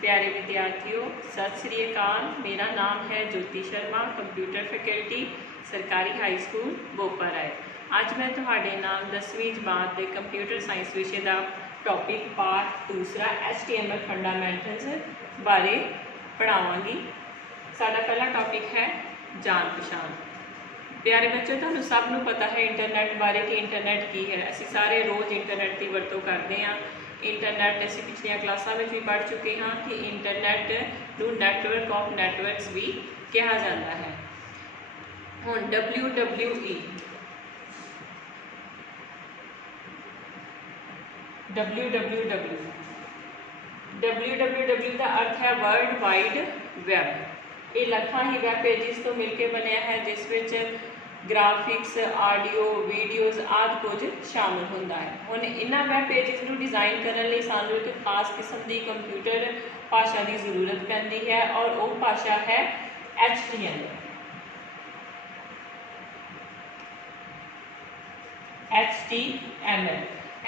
प्यारे विद्यार्थियों, सत श्री अकाल। मेरा नाम है ज्योति शर्मा, कंप्यूटर फैकल्टी सरकारी हाई स्कूल बोपा राय। ਅੱਜ मैं ਤੁਹਾਡੇ ਨਾਲ 10ਵੀਂ ਜਮਾਤ ਦੇ ਕੰਪਿਊਟਰ ਸਾਇੰਸ ਵਿਸ਼ੇ ਦਾ ਟੌਪਿਕ ਪਾਰਟ ਦੂਸਰਾ HTML ਫੰਡਾਮੈਂਟਲਸ ਬਾਰੇ ਪੜਾਵਾਂਗੀ। ਸਾਡਾ ਪਹਿਲਾ ਟੌਪਿਕ ਹੈ ਜਾਣ ਪਛਾਣ। प्यारे बच्चों, तुहानू सब नू पता है इंटरनेट बारे कि इंटरनेट की है। असी सारे रोज़ इंटरनेट की वरतों करते हैं। इंटरनेट असी पिछलियां क्लासां में भी पढ़ चुके हैं कि इंटरनेट नू नैटवर्क ऑफ नैटवर्क्स भी कहा जाता है। हुण WWE का अर्थ है वर्ल्ड वाइड वैब। ये लखां ही वैब पेजिस तो मिलकर बनया है, जिस विच ग्राफिक्स, आडियो, वीडियोज़ आदि कुछ शामिल होंदा है। हुण इन्हां वैब पेजिस नूं डिज़ाइन करने लई सानूं एक खास किस्म की कंप्यूटर भाषा की जरूरत पैंदी है और वो भाषा है HTML।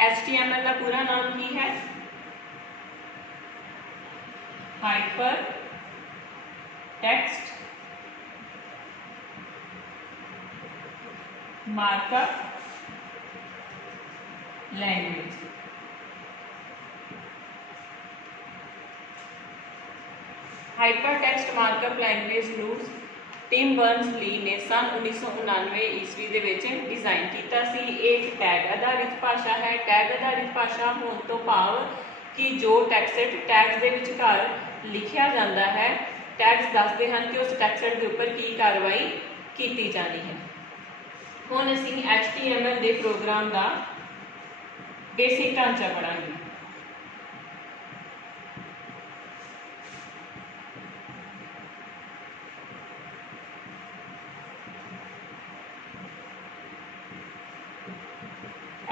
HTML का पूरा नाम की है? Hyper text markup language. Hyper text markup language नूं टिम बर्नस-ली ने सन 1999 ईस्वी दे विच डिज़ाइन किया सी। एक टैग आधारित भाषा है। टैग आधारित भाषा होने तो भाव कि जो टैक्सट टैग्स के विचकार लिखिया जाता है, टैग्स दसते हैं कि उस टैक्सट के उपर की कार्रवाई की जानी है। हुण असीं HTML के प्रोग्राम का बेसिक ढांचा पढ़ांगे।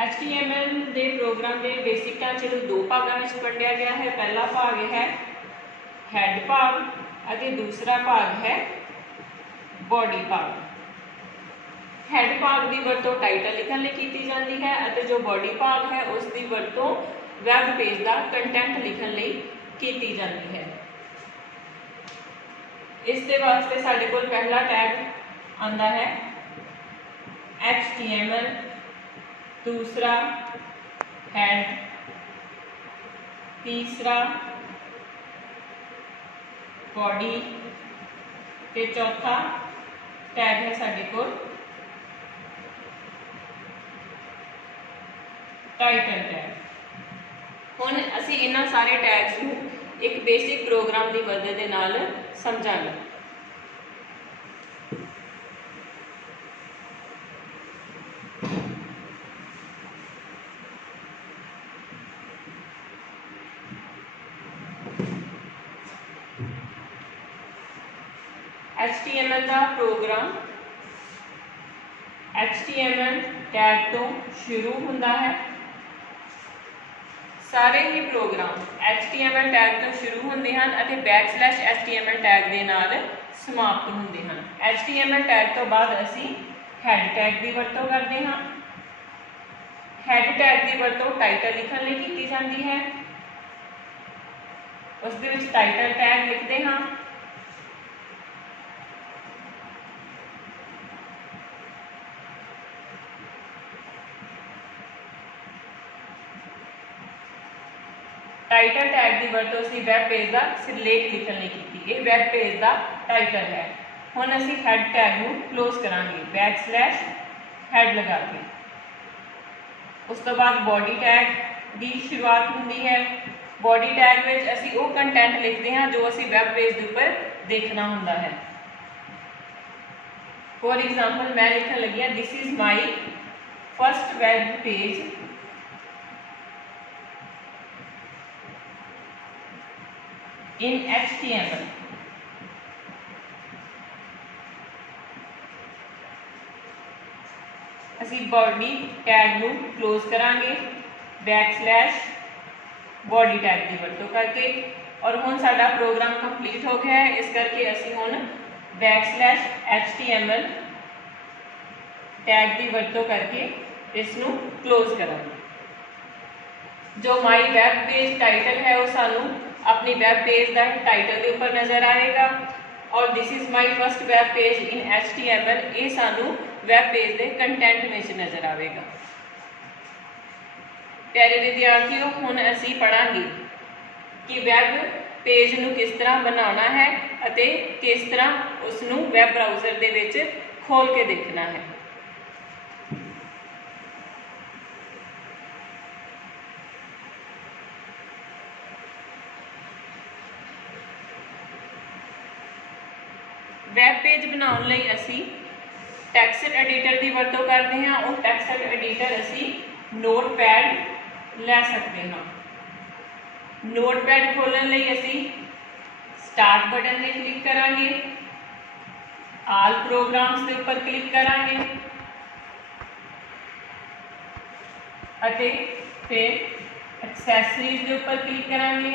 HTML के प्रोग्राम के बेसिक ढांचे को दो भागों में वंडिया गया है। पहला भाग है हैड भाग और दूसरा भाग है बॉडी भाग। हैड भाग की वरतों टाइटल लिखने लिए की जाती है और जो बॉडी भाग है उसकी वरतों वैब पेज का कंटेंट लिखने लिए की जाती है। इसके वास्ते साडे कोल पहला टैग आंदा है HTML, दूसरा हैड, तीसरा बॉडी ते चौथा टैग है साडे कोल टाइटल टैग। हुण असीं इन्हां सारे टैग्स नूं एक बेसिक प्रोग्राम की मदद दे नाल समझांगे। HTML का प्रोग्राम HTML टैग तो शुरू होता है। सारे ही प्रोग्राम HTML टैग तो शुरू होते हैं और \HTML टैग के नाल समाप्त होते हैं। HTML टैग तो बाद असी हैड टैग की वरतों करते हैं। हैड टैग की वरतों टाइटल लिखने लिए की जाती है। उसके विच टाइटल टैग लिखते हैं। टाइटल टैग की वरतों असीं वैब पेज का सिरलेख लिखने लिए की। ये वैब पेज का टाइटल है। हुण असीं हैड टैग नूं क्लोज करांगे \हेड लगा के। उस तो बाद बॉडी टैग की शुरुआत होती है। बॉडी टैग में असीं वो कंटेंट लिखते हैं जो असीं वैब पेज के उपर देखना होता है। फॉर एग्जाम्पल मैं लिखन लगी हाँ, this is my first web page in HTML। असी बॉडी टैग नूं क्लोज करांगे \बॉडी टैग की वरतों करके। और हुण साडा प्रोग्राम कंप्लीट हो गया है। इस करके असी हुण \HTML टैग की वरतों करके इसनूं क्लोज करांगे। जो माई वैब पेज टाइटल है वो सानू अपनी वैब पेज का टाइटल के उपर नज़र आएगा और this is my first web page in HTML, ये सानू वैब पेज के कंटेंट में नज़र आएगा। प्यारे विद्यार्थियों, हुण असी पढ़ांगे कि वैब पेज नू किस तरह बनाना है अते किस तरह उसनू वैब ब्राउज़र दे विच खोल के देखना है। वैब पेज बनाने लई असी टैक्सट एडिटर की वरतों करते हैं और टैक्सट एडिटर असी नोटपैड लै सकते हैं। नोटपैड खोलने लई असी स्टार्ट बटन में क्लिक करांगे, आल प्रोग्राम्स के उपर क्लिक करांगे अते फिर एक्सैसरीज के उपर क्लिक करांगे,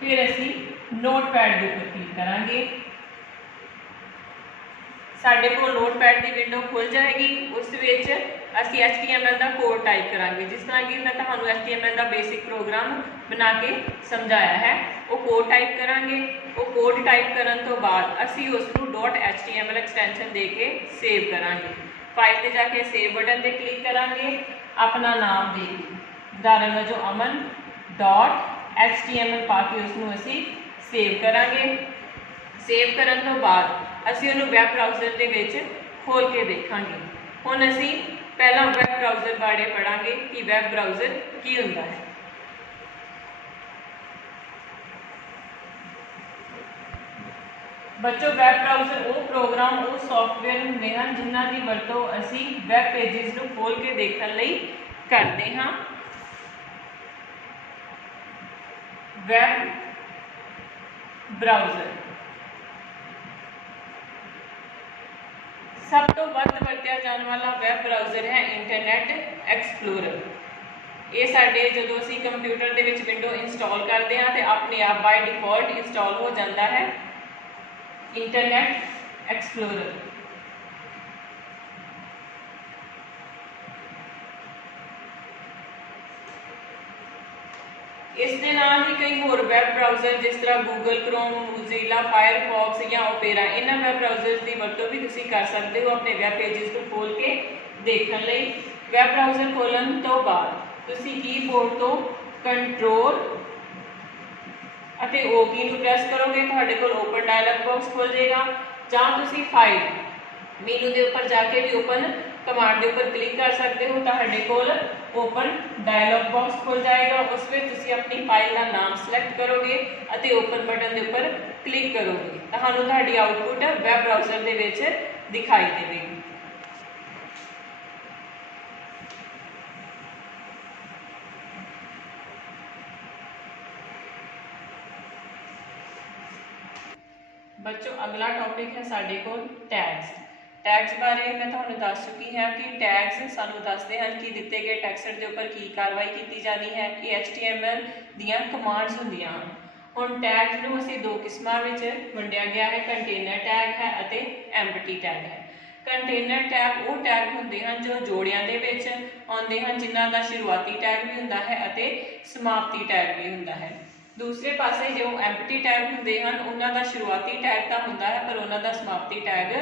फिर असी नोटपैड के उपर क्लिक करांगे। साडे कोल नोटपैड की विंडो खुल जाएगी, उस विच असी HTML का कोड टाइप करांगे। जिस तरह कि मैं तुहानू HTML का बेसिक प्रोग्राम बना के समझाया है, वो कोड टाइप करांगे। वो कोड टाइप करन तो बाद असी उसनू .html एक्सटेंशन दे के सेव करांगे। फाइल ते जाके सेव बटन ते क्लिक करांगे, अपना नाम दे के उदाहरण वजों अमन .html पा के उसनू असी सेव करांगे। सेव करन तो बाद असी उन्हें वैब ब्राउज़र के विच खोल के देखांगे। हुण असी पहला वैब ब्राउज़र बारे पढ़ांगे कि वैब ब्राउज़र की हुंदा है। बच्चों, वैब ब्राउज़र वो प्रोग्राम वो सॉफ्टवेयर हुंदे हैं जिन्हां दी वरतों असी वैब पेजिस नूं खोल के देखण लई करते हैं। वैब ब्राउज़र सब तो वध वरत्या जाने वाला वैब ब्राउज़र है इंटरनेट एक्सप्लोरर। ये साडे जदों असी कंप्यूटर दे विच विंडो इंस्टॉल करते हैं तो अपने आप बाय डिफॉल्ट इंस्टॉल हो जाता है इंटरनेट एक्सप्लोरर। इस दे नाल ही कई होर वैब ब्राउज़र जिस तरह गूगल क्रोम, मोज़िला, फायरफॉक्स या ओपेरा, इन्हां वैब ब्राउज़र्स की वरतों भी तुसीं कर सकते हो अपने वैब पेजिस को खोल के देखने लई। वैब ब्राउज़र खोलण तो बाद तुसीं कीबोर्ड तो कंट्रोल अते ओ की नूं प्रेस करोगे, तुहाडे कोल ओपन डायलॉग बॉक्स खुल जाएगा। जां तुसीं फाइल मेनू के उपर जाके भी ओपन कमांड के उपर क्लिक कर सकते हो, तुहाडे कोल ओपन डायलॉग बॉक्स खुल जाएगा। उस में तुसीं अपनी फाइल का नाम सिलेक्ट करोगे अते ओपन बटन के उपर क्लिक करोगे, तुहानू तुहाडी आउटपुट वैब ब्राउज़र के विच दिखाई देगी। बच्चों, अगला टॉपिक है साडे कोल टैग्स। टैग्स बारे मैं तुहानू दस चुकी हाँ कि टैग्स सानू दसते हैं कि दिते गए टैक्सट के उपर की कार्रवाई की जानी है। ये HTML दियां कमांड्स हुंदियां हन। हुण टैग्स नूं असीं दो किस्मां विच वंडिया गया है, कंटेनर टैग है अते एम्पटी टैग है। कंटेनर टैग वो टैग हुंदे हन जो जोड़ियां दे विच आउंदे हन, जिन्हां दा शुरुआती टैग भी हुंदा है अते समाप्ति टैग भी हुंदा है। दूसरे पासे जो एम्पटी टैग हुंदे हन, उन्हां दा शुरुआती टैग तां हुंदा है पर उन्हां दा समाप्ति टैग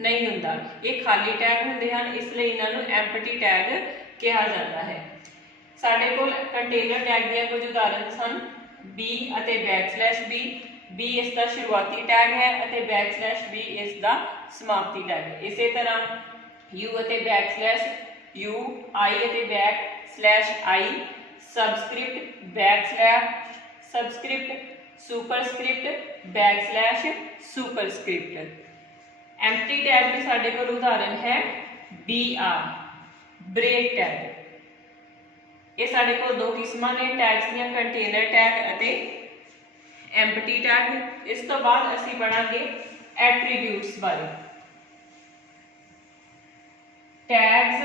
नहीं हुंदा। ये खाली टैग हुंदे हन, इसलिए इन्हां नूं एम्पटी टैग कहा जाता है। साडे कोल कंटेनर टैग दीयां कुछ उदाहरण सन बी अते _b। बी इसका शुरुआती टैग है अते _b इसका समाप्ति टैग है। इसी तरह यू अते _u, आई अते _i, subscript subscript, superscript superscript. Empty tag की साडे कोल उदाहरण है BR, ब्रेक टैग। ये साडे कोल दो किस्मां ने टैग्स दीयां, कंटेनर टैग अते एम्पटी टैग। इस तो बाद असीं पढ़ांगे एट्रीब्यूट्स बारे। टैग्स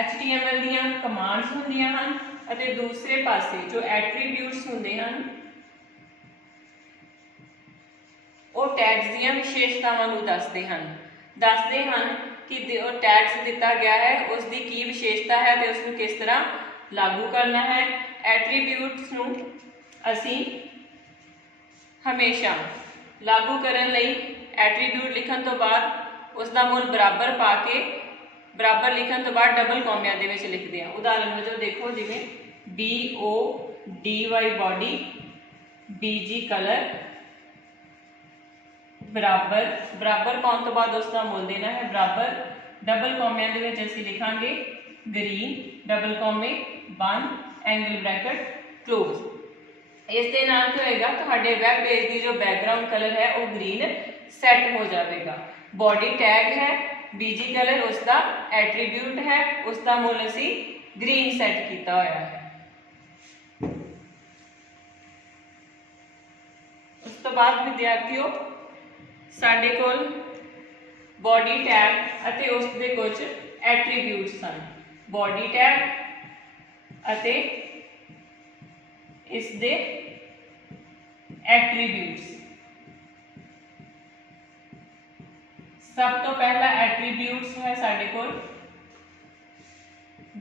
HTML दियां कमांड्स हुंदियां हन अते दूसरे पासे जो एट्रीब्यूट्स हुंदे हन वो टैग्स दीयां विशेषतावां नूं दसदे हन कि जो टैग्स दिता गया है उसकी की विशेषता है तो उसनूं किस तरह लागू करना है, एट्रीब्यूट्स नूं असी हमेशा लागू करन लई एट्रीब्यूट लिखण तो बाद उसका मुल बराबर पा के बराबर लिखण तो बाद डबल कॉमिया दे विच लिखते हैं। उदाहरण वजों देखो जिवें BODY बॉडी BG कलर बराबर बराबर पाने तो बाद उसका मुल देना है बराबर डबल कॉमिया दे विच असीं लिखांगे ग्रीन डबल कॉमे बंद एंगल ब्रैकेट क्लोज। इस दे नाल क्या होएगा तुहाडे वैब पेज की जो बैकग्राउंड कलर है वो ग्रीन सैट हो जाएगा। बॉडी टैग है BG कलर उसका एट्रीब्यूट है उसका मुल असी ग्रीन सैट किया होया है। उस तो बाद विद्यार्थियों साडे कोल बॉडी टैग अते उसदे कुछ एट्रीब्यूट्स सन। बॉडी टैग अते इसदे एट्रीब्यूट्स। सब तो पहला एट्रीब्यूट्स है साडे कोल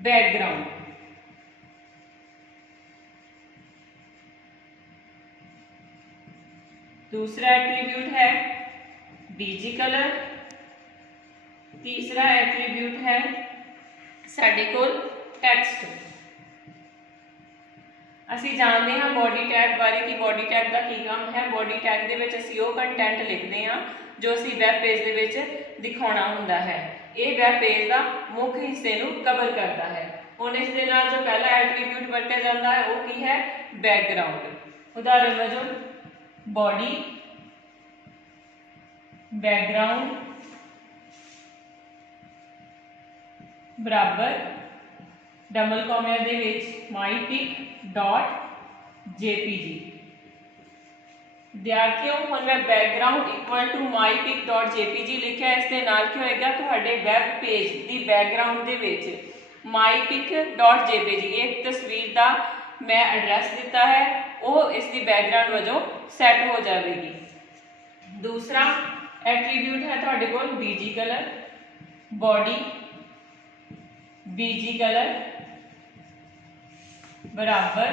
बैकग्राउंड। दूसरा एट्रीब्यूट है BG कलर। तीसरा एट्रीब्यूट है साडे कोल टेक्स्ट। असी जानते हैं बॉडी टैग बारे कि बॉडी टैग का की काम है। बॉडी टैग दे विच असी वो कंटेंट लिखते हैं जो असी वैब पेज दे विच दिखाना हुंदा है। ये वैब पेज का मुख्य हिस्से नूं कवर करता है। हुण इस दे नाल जो पहला एट्रीब्यूट वरतिया जाता है वो की है बैकग्राउंड। उदाहरण वजों बॉडी बैकग्राउंड बराबर डबल कॉमिया दे विच mypic.jpg। विद्यार्थियों हुण मैं बैकग्राउंड इक्वल टू mypic.jpg लिखा। इस दे नाल क्या होएगा तुहाडे web page the background they which mypic.jpg एक तस्वीर दा मैं एड्रैस दिता है वो इसकी बैकग्राउंड वजों सैट हो जाएगी। दूसरा एट्रीब्यूट है तुहाडे कोल BG colour. Body BG colour बराबर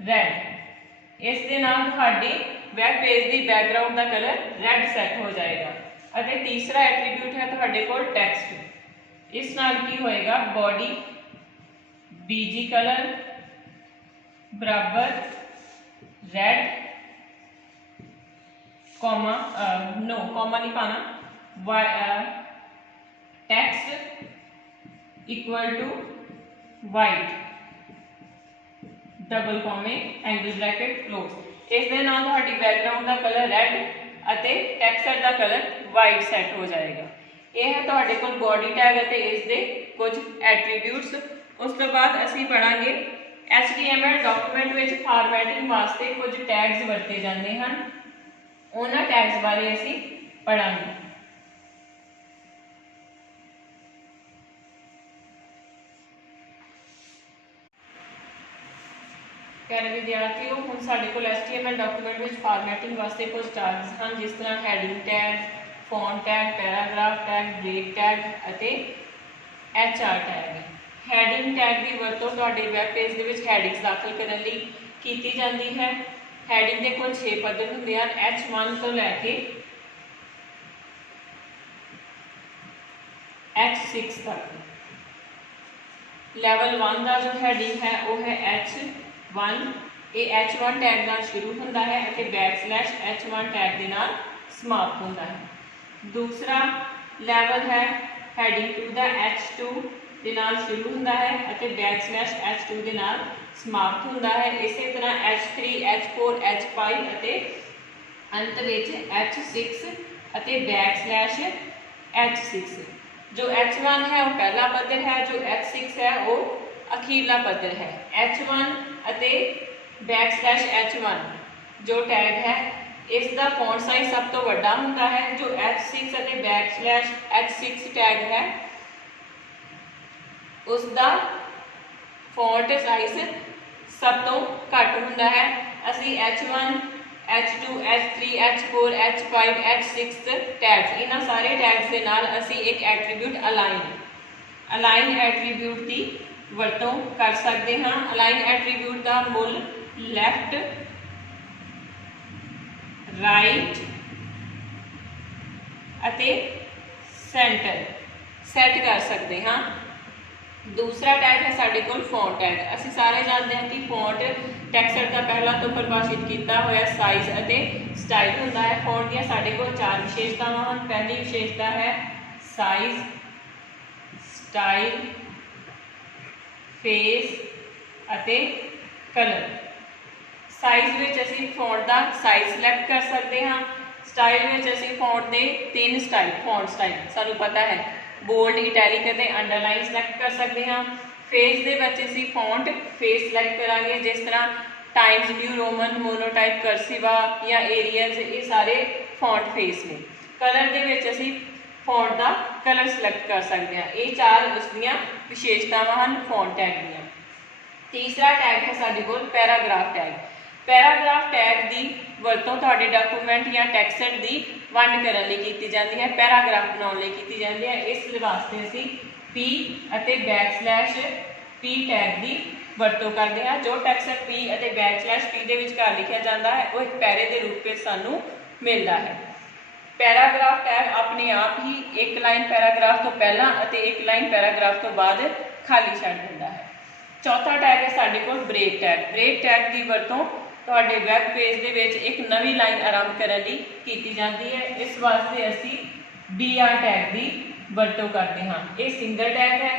रेड। इस दे नाल तुहाडे वैब पेज की बैकग्राउंड का कलर रेड सैट हो जाएगा। अते तीसरा एट्रीब्यूट है तुहाडे कोल टेक्स्ट। इस नाल की होएगा बॉडी BG कलर बराबर रेड कॉमा नो कॉमा नहीं पाना text equal to white double कॉमे एंगल ब्रैकेट क्लोज। इस दे नाल तुहाडी बैकग्राउंड का कलर रेड अते टेक्स्ट का कलर वाइट सैट हो जाएगा। यह है तुहाडे कोल बॉडी टैग अते इस दे कुछ एट्रीब्यूट्स। उस तो बाद असीं पढ़ांगे HTML डॉक्यूमेंट विच फॉर्मैटिंग वास्ते कुछ टैग्स वरते जाते हैं। उन्हां टैग्स बारे असीं पढ़ांगे। प्यारे विद्यार्थियों हुण साडे कोल HTML डॉक्यूमेंट विच फॉर्मैटिंग वास्ते कुछ टैग्स हैं जिस तरह heading tag font tag paragraph tag break tag अते HR टैग। हैडिंग टैग की वरतों तुहाडे वैब पेज दे विच हैडिंग्स दाखिल करने लई कीती जाती है। हैडिंग के कुल 6 पद्धर हुंदे हैं H1 तो लैके H6 तक। लैवल 1 का जो हैडिंग है वो है H1। ये H1 टैग नाल शुरू होंदा है और बैकस्लैश H1 टैग दे नाल समाप्त होंदा है। दूसरा लैवल है हैडिंग 2 का H2 दे नाल शुरू होंदा है और बैकस्लैश H2 दे नाल समाप्त होंदा है। इसी तरह H3 H4 H5 और अंत विच H6 और बैकस्लैश H6। जो H1 है वो पहला पद्धर है, जो H6 है वो अखीरला पद्धर है। H1 अते बैकस्लैश H1 जो टैग है इसका फॉन्ट साइज सब तो बड़ा होता है। जो H6 अते बैकस्लैश H6 टैग है उसका फॉन्ट साइज सब तो घट होता है। असी H1 H2 H3 H4 H5 H6 tags इन्हां सारे टैग्स के नाल असी एक एट्रीब्यूट अलाइन एट्रीब्यूट की ਵਰਤੋਂ ਕਰ ਸਕਦੇ ਹਾਂ। ਅਲਾਈਨ ਐਟਰੀਬਿਊਟ ਦਾ ਮੁੱਲ ਲੈਫਟ, ਰਾਈਟ ਅਤੇ ਸੈਂਟਰ ਸੈੱਟ ਕਰ ਸਕਦੇ ਹਾਂ। दूसरा टैग है साढ़े कोल फॉन्ट टैग। असी सारे जानते हैं कि फॉन्ट टैक्सट का पहला तो परिभाषित किया होया साइज अते स्टाइल होंदा है। फॉन्ट दी साढ़े कोल 4 विशेषतावां हन। पहली विशेषता है साइज, स्टाइल, फेस अते कलर। साइज विच असी फॉन्ट का साइज सिलेक्ट कर सकते हाँ। स्टाइल विच असी फॉन्ट के 3 स्टाइल फॉन्ट स्टाइल सानू पता है, बोल्ड, इटैलिक अते अंडरलाइन सिलेक्ट कर सकते हैं। फेस दे विच असी फॉन्ट फेस सिलेक्ट करांगे, जिस तरह टाइम्स न्यू रोमन, मोनोटाइप, कर्सिवा या एरियल्स, ये सारे फॉन्ट फेस ने। कलर दे विच असी फॉन्ट का कलर सिलेक्ट कर सकते हैं। ये 4 उसदियां विशेषतावां हन फॉन्ट टैग दीयां। तीसरा टैग है साडे कोल पैराग्राफ टैग। पैराग्राफ टैग की वरतों तुहाडे डॉक्यूमेंट या टैक्सट की वंड करने लई कीती जाती है, पैराग्राफ बनाने लई कीती जाती है। इस वास्ते असी पी अते >p टैग की वरतों करते हैं। जो टैक्सट पी अते >p के विचकार लिखा जाता है वह एक पैरे के रूप में सानू मिलता है। पैराग्राफ टैग अपने आप ही एक लाइन पैराग्राफ तो पहला अते एक लाइन पैराग्राफ तो बाद खाली छड्ड दिंदा है। चौथा टैग है साडे कोल ब्रेक टैग। ब्रेक टैग की वरतों तुहाडे वैब पेज दे विच एक नवी लाइन आरंभ करने लई कीती जाती है। इस वास्ते असी BR टैग की वरतों करते हाँ। ये सिंगल टैग है,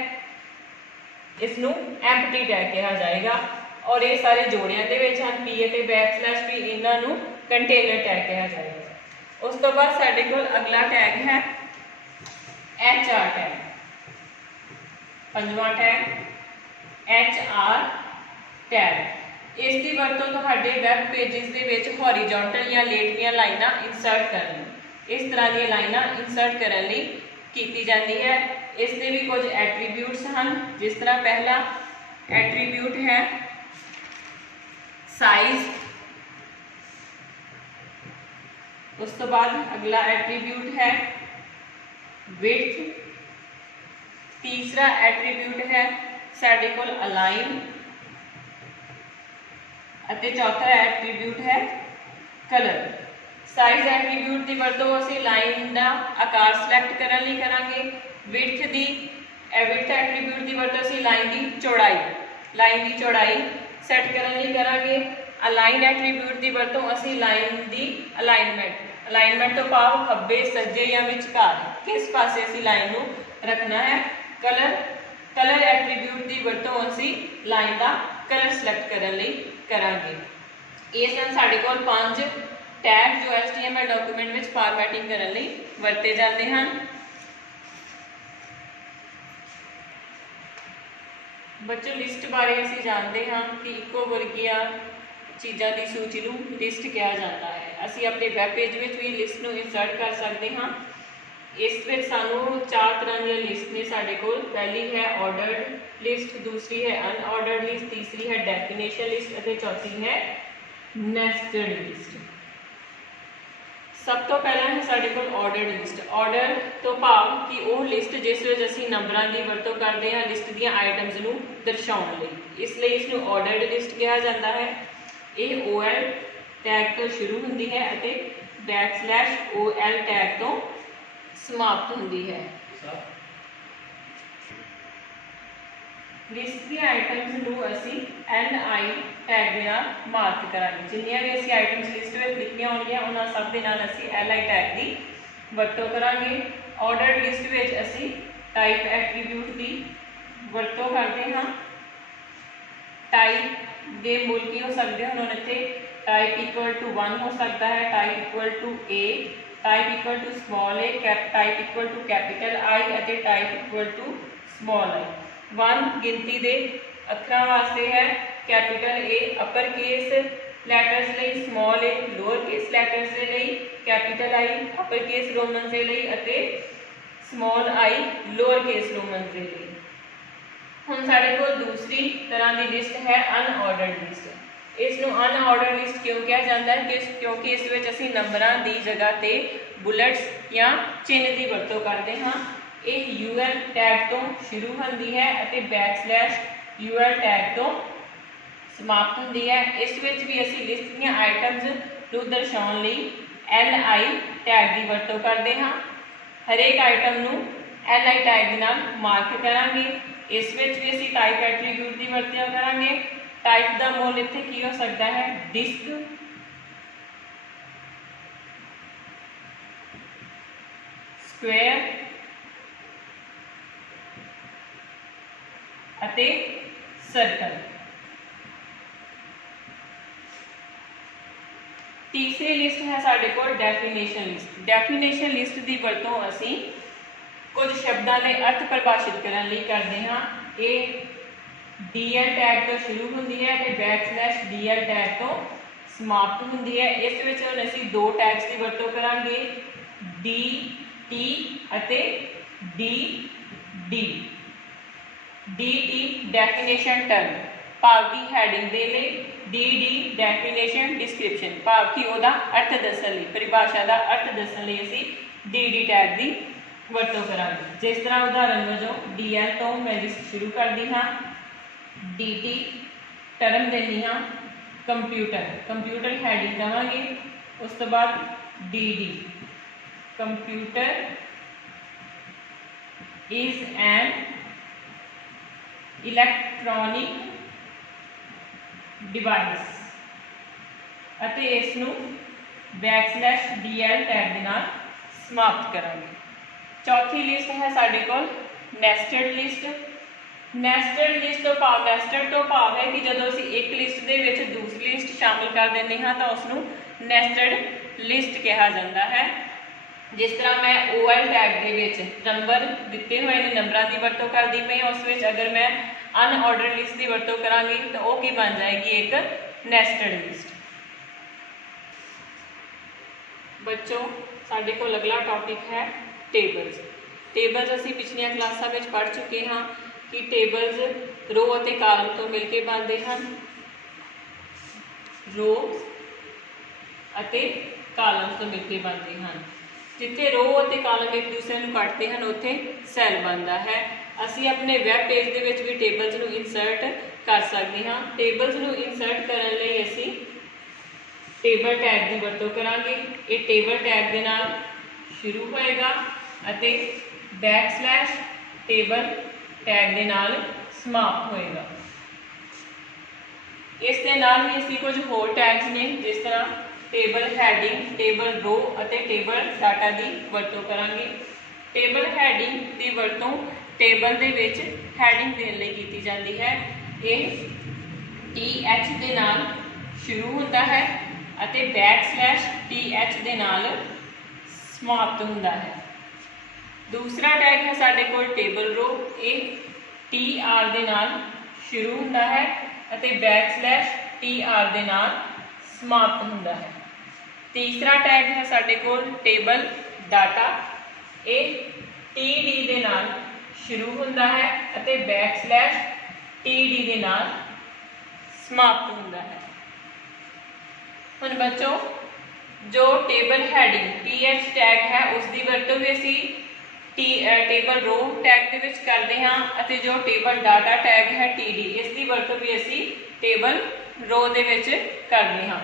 इसनूं एम्पटी टैग कहा जाएगा और ये सारे जोड़ियां दे विच हन। P अते >p इन्हां नूं कंटेनर टैग कहा जाएगा। उस तो बाद साडे कोल अगला टैग है HR टैग। पंजवां टैग HR टैग। इसकी वरतों तुहाडे वैब पेजिस दे विच हॉरिजॉन्टल या लेटवियां लाइनां इंसर्ट करन, इस तरह दी लाइनां इंसर्ट करने लई कीती जाती है। इस दे भी कुछ एट्रीब्यूट्स हैं, जिस तरह पहला एट्रीब्यूट है साइज, उस तो बाद अगला एट्रीब्यूट है विड्थ, तीसरा एट्रीब्यूट है साडे कोल अलाइन अते चौथा एट्रीब्यूट है कलर। साइज एट्रीब्यूट की वरतों असीं लाइन का आकार सिलेक्ट करने लई करांगे। विड्थ एट्रीब्यूट की वरतों असीं लाइन की चौड़ाई सैट करने लई करांगे। अलाइन एट्रीब्यूट की वरतों असीं लाइन की अलाइनमेंट तो भाव खब्बे, सज्जे या विचकार किस पासे असीं लाइन नूं रखना है। कलर एट्रीब्यूट की वरतों असीं लाइन का कलर सिलेक्ट करने लई करांगे। ये सन साडे कोल 5 टैग जो HTML डॉक्यूमेंट में फॉर्मैटिंग करने लई वरते जाते हैं। बच्चों लिस्ट बारे असीं जानते हैं कि इको वर्गिया चीज़ों की सूची नूं लिस्ट कहा जाता है। असीं अपने वैब पेज में भी लिस्ट नूं इंसर्ट कर सकते हैं। इस विच सानू 4 तरह की लिस्ट ने साडे कोल। पहली है ऑर्डर्ड लिस्ट, दूसरी है अनऑर्डर्ड लिस्ट, तीसरी है डेफिनेशन लिस्ट और चौथी है नेस्टेड लिस्ट। सब तो पहला है साडे कोल ऑर्डर्ड लिस्ट। ऑर्डर तो भाव कि वह लिस्ट जिस विच असीं नंबरां दी वरतों करते हैं लिस्ट दी आइटम्स नूं दर्शाउण लई, इसलिए इसनूं ऑर्डर्ड लिस्ट कहा जाता है। ये OL टैग तो शुरू होंदी है अते \OL टैग तो समाप्त होंदी है। लिस्ट दी आइटम्स नूं असीं NI टैग दे नाल मार्क करांगे। जिन्नियां भी असीं आइटम्स लिस्ट विच लिखियां होणगीआं उन्हां सब दे नाल असीं LI टैग दी वरतों करांगे। ऑर्डर्ड लिस्ट विच असीं टाइप एट्रीब्यूट की वरतों करते हाँ। टाइप के मूल की हो सकते हैं, उन्होंने इत्थे टाइप इक्वल टू 1 हो सकता है, type equal to A, type equal to small a, type equal to capital I और type equal to small i। 1 गिनती के अखरां वास्ते है, capital A upper case letters लिए, small a lower case letters के लिए, capital I upper case Roman के लिए और small i lower case Roman के लिए। हुण साडे कोल दूसरी तरह की लिस्ट है अनऑर्डर्ड लिस्ट। इसनूं अनऑर्डर्ड लिस्ट क्यों कहा जाता है? क्योंकि इस विच असीं नंबरां की जगह पर बुलेट्स या चिन्ह की वरतों करते हाँ। ये UL टैग तो शुरू होती है और UL टैग तो समाप्त होंदी है। इस विच भी असीं लिस्ट दीआं आइटम्स नूं दर्शाउण लई LI टैग की वरतों करते हाँ। हरेक आइटम नूं LI टैग दे नाल मार्क करांगे। इस विच भी असीं टाइप एट्रीब्यूट की वरतों करांगे। टाइप का मुल इत्थे की हो सकता है, डिस्क, स्क्वेयर अते सर्कल। तीसरी लिस्ट है साडे कोल डेफिनेशन लिस्ट। डेफिनेशन लिस्ट की वरतों असीं कुछ शब्दों के अर्थ परिभाषित करने लई करते हाँ। ये DL टैग तो शुरू होंदी है ते \DL टैग तो समाप्त होंदी है। इस विच हुण असीं दो टैग्स की वरतों करांगे, DT अते DD। DT डेफिनेशन टर्म भाव की हैडिंग दे लई, DD डेफिनेशन डिस्क्रिप्शन भाव की उहदा अर्थ दस्सण लई, परिभाषा का अर्थ दस्सण लई असीं DD टैग की वरतों करांगे। जिस तरह उदाहरण वजों DL तो मैं लिस्ट शुरू करती हाँ, DT टर्म देनी हाँ कंप्यूटर, कंप्यूटर हैडिंग देवांगे। उस तो बाद DD computer is an electronic device अते इसनूं \DL टैग दे नाल समाप्त करांगे। चौथी लिस्ट है साडे कोल नैस्टेड लिस्ट। नैस्टेड लिस्ट तो भाव है कि जदों असीं एक लिस्ट दे विच दूसरी लिस्ट शामिल कर देंदे हां तां उसनूं नैस्टेड लिस्ट कहा जाता है। जिस तरह मैं OL tag they which number दिते हुए ने, नंबरां की वरतों करती पई, उस विच अगर मैं अनऑर्डर लिस्ट की वरतों करांगी तो वह की बन जाएगी, एक नैस्टेड लिस्ट। बच्चों साडे कोल अगला टॉपिक है टेबल्स। टेबल्स असीं पिछलियां क्लासां विच पढ़ चुके हाँ कि टेबल्स रो अते कालम तो मिलके बनते हैं। रो अते कालम तो मिलके बनते हैं। जिथे रो अते कालम एक दूसरे को कटते हैं उत्थे सैल बनता है। असी अपने वैब पेज के विच भी टेबल्स नूं इंसर्ट कर सकते हाँ। टेबल्स नूं इंसर्ट करने लई असी टेबल टैग की वरतों करांगे। ये टेबल टैग के नाल शुरू होएगा अते \टेबल टैग के नाल समाप्त होएगा। इस दे नाल ही असीं कुछ होर टैग्स ने, जिस तरह टेबल हैडिंग, टेबल रो अते टेबल डाटा की वरतों करांगे। टेबल हैडिंग की वरतों टेबल दे विच हैडिंग देण लई कीती जाती है। ये TH दे नाल शुरू होता है अते \TH दे नाल समाप्त होता है। दूसरा टैग है साडे कोल टेबल रो। ये TR दे नाल शुरू होता है अते \TR दे नाल समाप्त होता है। तीसरा टैग है साडे कोल टेबल डाटा। ये TD दे नाल शुरू होता है अते \TD दे नाल समाप्त होता है। हुण बच्चों जो टेबल हैडिंग TH टैग है उसकी वरतों भी असी टेबल रो टैग के विच करते हाँ अते जो टेबल डाटा टैग है TD इसकी वरतों भी असी टेबल रो दे विच करते हाँ।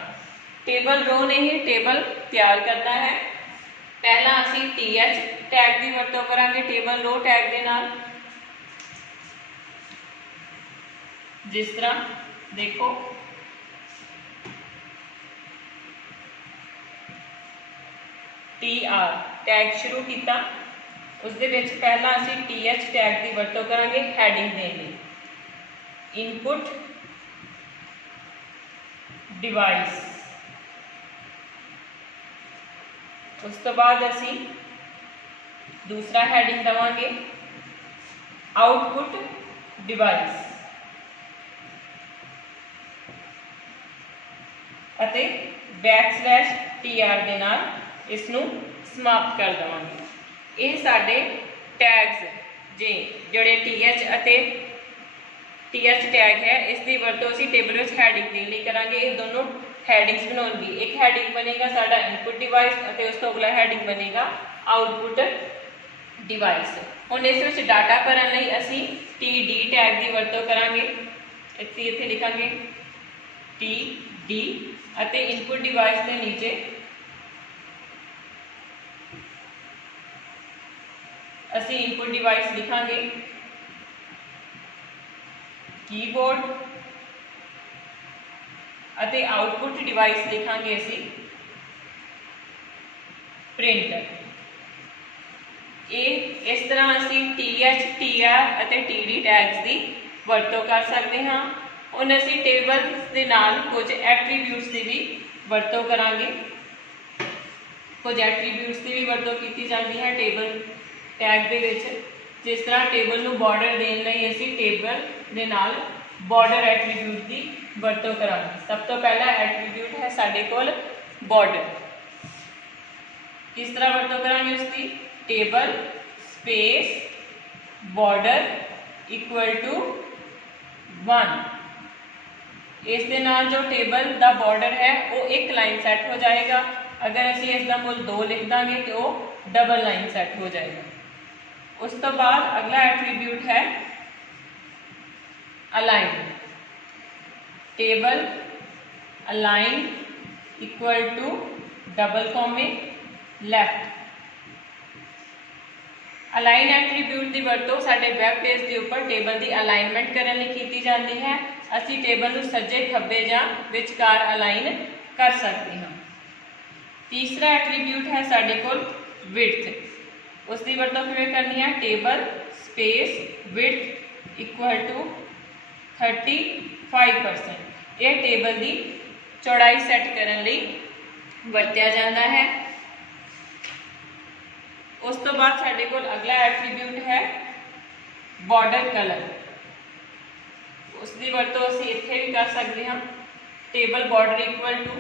टेबल रो ने ही टेबल तैयार करना है। पहला असी TH टैग की वरतों करांगे टेबल रो टैग के नाल। जिस तरह देखो TR टैग शुरू किया, उस दे विच पहला असी TH टैग की वरतों करांगे हैडिंग देने लई। इनपुट डिवाइस, उस तो बाद असी दूसरा हैडिंग देवांगे आउटपुट डिवाइस अते \TR दे नाल इसनूं समाप्त कर देवांगे। ये साडे टैग्स जे जोड़े TH अते TH टैग है इसकी वरतों असी टेबल में हैडिंग देने लई करांगे। ये दोनों हैडिंग्स बनाउणगी। एक हैडिंग बनेगा साडा इनपुट डिवाइस अते उस तो अगला हैडिंग बनेगा आउटपुट डिवाइस। हुण इस विच डाटा भरन लई असीं TD टैग की वरतों करांगे। इत्थे लिखांगे TD अते इनपुट डिवाइस के नीचे असीं इनपुट डिवाइस लिखांगे कीबोर्ड अते आउटपुट डिवाइस लिखांगे असीं प्रिंटर। इस तरह असीं TH TR अते TD टैग्स की वरतों कर सकते हाँ। हुण असीं टेबल्स दे नाल कुछ एट्रीब्यूट्स की भी वरतों करांगे। कुछ एट्रीब्यूट्स की भी वरतों की जाती है टेबल टैग दे विच। जिस तरह टेबल नूं बॉर्डर देण लई असीं टेबल दे नाल बॉर्डर एट्रीब्यूट की वरतों करांगे। सब तो पहला एट्रीब्यूट है साडे कोल बॉर्डर। किस तरह वरतों करांगे उसकी? Table space border equal to 1। इस दे नाल जो टेबल का बॉर्डर है वो एक लाइन सैट हो जाएगा। अगर असीं इसका मुल 2 लिख देंगे तो वो डबल लाइन सैट हो जाएगा। उस तो बाद अगला एट्रीब्यूट है align. Table align equal to double कॉमे लैफ्ट। अलाइन एट्रीब्यूट की वरतों साडे वैब पेज के उपर टेबल की अलाइनमेंट करने लई कीती जाती है। असीं टेबल नूं सज्जे खब्बे जां विचकार अलाइन कर सकते हैं। तीसरा एट्रीब्यूट है साडे कोल विड्थ। उसकी वरतों किवें करनी है? Table space width equal to 35%। यह टेबल की चौड़ाई सैट करने लई वरत्या जाता है। उस तो बाद साडे कोल अगला एट्रीब्यूट है बॉर्डर कलर। उसकी वरतों असीं इत्थे भी कर सकते हैं। Table border equal to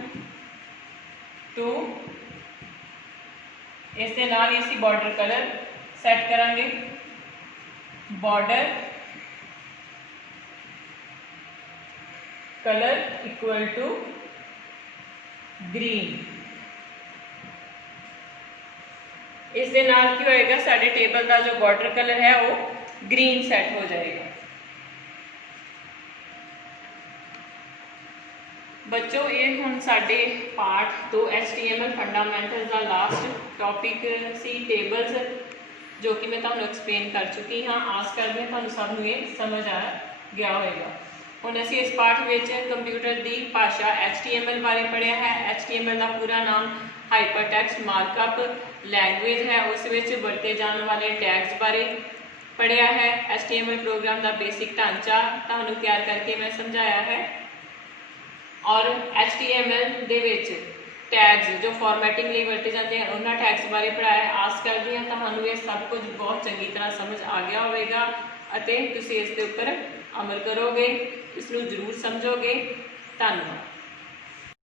2। इस दे नाल ही असीं बॉर्डर कलर सैट करांगे border colour equal to green. इस दे नाल की होएगा साडे टेबल का जो बॉर्डर कलर है वो ग्रीन सैट हो जाएगा। बच्चों ये हुण साडे पार्ट 2 HTML फंडामेंटल्स का लास्ट टॉपिक सी टेबल्स, जो कि मैं तुहानूं एक्सप्लेन कर चुकी हाँ। आस करते हैं तुहानूं सब नूं ये समझ आ गया होएगा। हुण असीं इस पाठ विच कंप्यूटर की भाषा HTML बारे पढ़िया है। HTML का पूरा नाम हाइपरटैक्स्ट मार्कअप लैंगुएज है। उस विच वरते जाने वाले टैग्स बारे पढ़िया है। HTML प्रोग्राम का बेसिक ढांचा तुहानूं तैयार करके मैं समझाया है। और HTML दे विच टैग्स जो फॉर्मैटिंग लिए वरते जाते हैं उन्होंने टैग्स बारे पढ़ाया। आस करती हैं तुहानूं ये सब कुछ बहुत चंगी तरह समझ आ गया होगा अते तुसीं इस दे उपर अमल करोगे, इसनूं जरूर समझोगे। धन्यवाद।